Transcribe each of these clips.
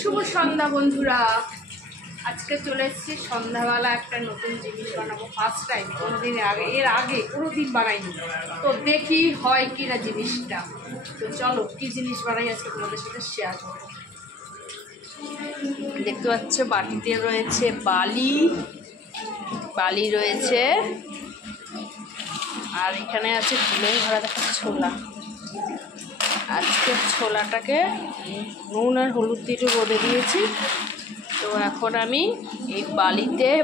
শুভ সন্ধ্যা বন্ধুরা। আজকে চলে এসেছি সন্ধ্যাবেলা একটা নতুন জিনিস বানাবো, ফার্স্ট টাইম। কোনোদিন এর আগে কোনোদিন বানাইনি, তো দেখি হয় কি না জিনিসটা। তো চলো কি জিনিস বানাই আজকে তোমাদের সাথে শেয়ার করবো। দেখতে পাচ্ছ বাটিতে রয়েছে বালি রয়েছে, আর এখানে আছে ফুলের ভরা দেখা ছোলা। আজকে ছোলাটাকে নুন আর হলুদ দিয়ে রোদে দিয়েছি। তো এখন আমি এই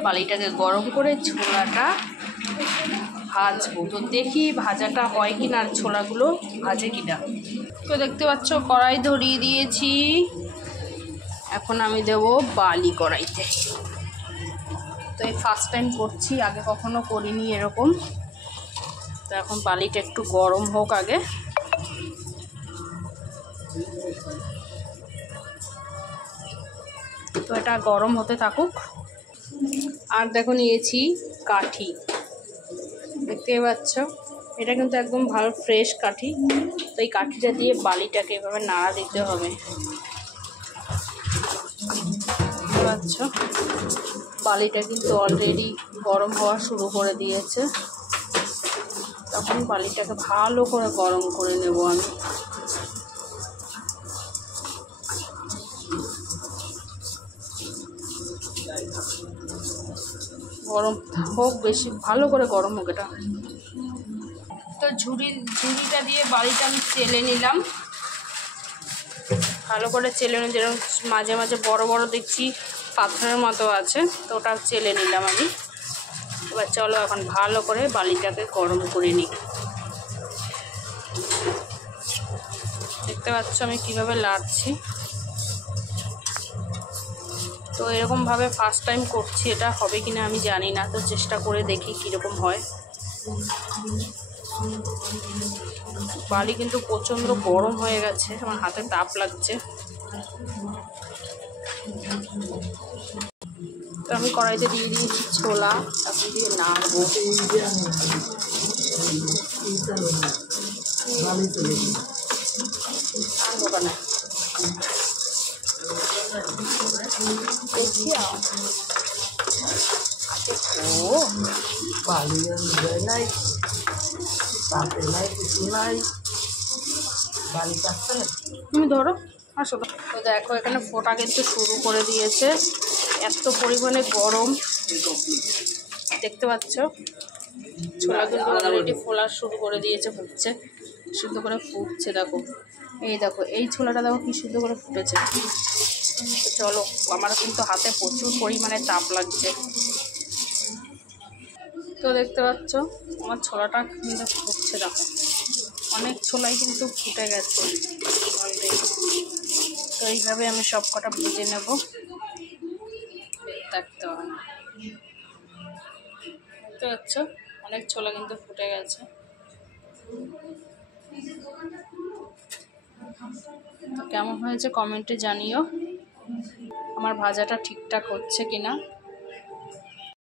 বালিটাকে গরম করে ছোলাটা ভাজবো। তো দেখি ভাজাটা হয় কিনা আর ছোলাগুলো ভাজে কিনা। তো দেখতে পাচ্ছ কড়াই ধরিয়ে দিয়েছি, এখন আমি দেবো বালি কড়াইতে। তো এই ফার্স্ট টাইম করছি, আগে কখনো করিনি এরকম। তো এখন বালিটা একটু গরম হোক আগে। তো এটা গরম হতে থাকুক। আর দেখো নিয়েছি কাঠি, দেখতে পাচ্ছ এটা কিন্তু একদম ভালো ফ্রেশ কাঠি। তো এই কাঠিটা দিয়ে বালিটাকে এভাবে নাড়া দিতে হবে। দেখতে পাচ্ছ বালিটা কিন্তু অলরেডি গরম হওয়া শুরু করে দিয়েছে। তখন বালিটাকে ভালো করে গরম করে নেব আমি। গরম হোক, বেশি ভালো করে গরম হোক এটা। তো ঝুড়িটা দিয়ে বালিটা আমি চেলে নিলাম, ভালো করে চেলে নিই। যেরকম মাঝে মাঝে বড় বড় দেখছি পাথরের মতো আছে, তো ওটা চেলে নিলাম আমি। এবার চলো এখন ভালো করে বালিটাকে গরম করে নিই। দেখতে পাচ্ছ আমি কিভাবে লাড়ছি। তো এরকমভাবে ফার্স্ট টাইম করছি, এটা হবে কিনা আমি জানি না। তো চেষ্টা করে দেখি কীরকম হয়। বালি কিন্তু প্রচণ্ড গরম হয়ে গেছে, আমার হাতে তাপ লাগছে। তো আমি কড়াইতে দিয়ে দিয়েছি ছোলা, এখন দিয়ে নাড়বো। দোকানে দেখছি তুমি ধরো আসো। তো দেখো এখানে ফোটা কিন্তু শুরু করে দিয়েছে, এত পরিমাণে গরম। দেখতে পাচ্ছ ছোলা কিন্তু অলরেডি ফোলা শুরু করে দিয়েছে, ফুটছে, সুন্দর করে ফুটছে। দেখো এই ছোলাটা দেখো কি সুন্দর করে ফুটেছে। তো চলো, আমার কিন্তু হাতে প্রচুর পরিমাণে তাপ লাগছে। তো দেখতে পাচ্ছ আমার ছোলাটা কিন্তু ফুটছে, দেখো অনেক ছোলাই কিন্তু ফুটে গেছে অলরেডি। তো এইভাবে আমি সব কটা ভেজে নেব। দেখতে হবে, দেখতে পাচ্ছ অনেক ছোলা কিন্তু ফুটে গেছে। তো কেমন হয়েছে কমেন্টে জানিও, আমার ভাজাটা ঠিকঠাক হচ্ছে কিনা।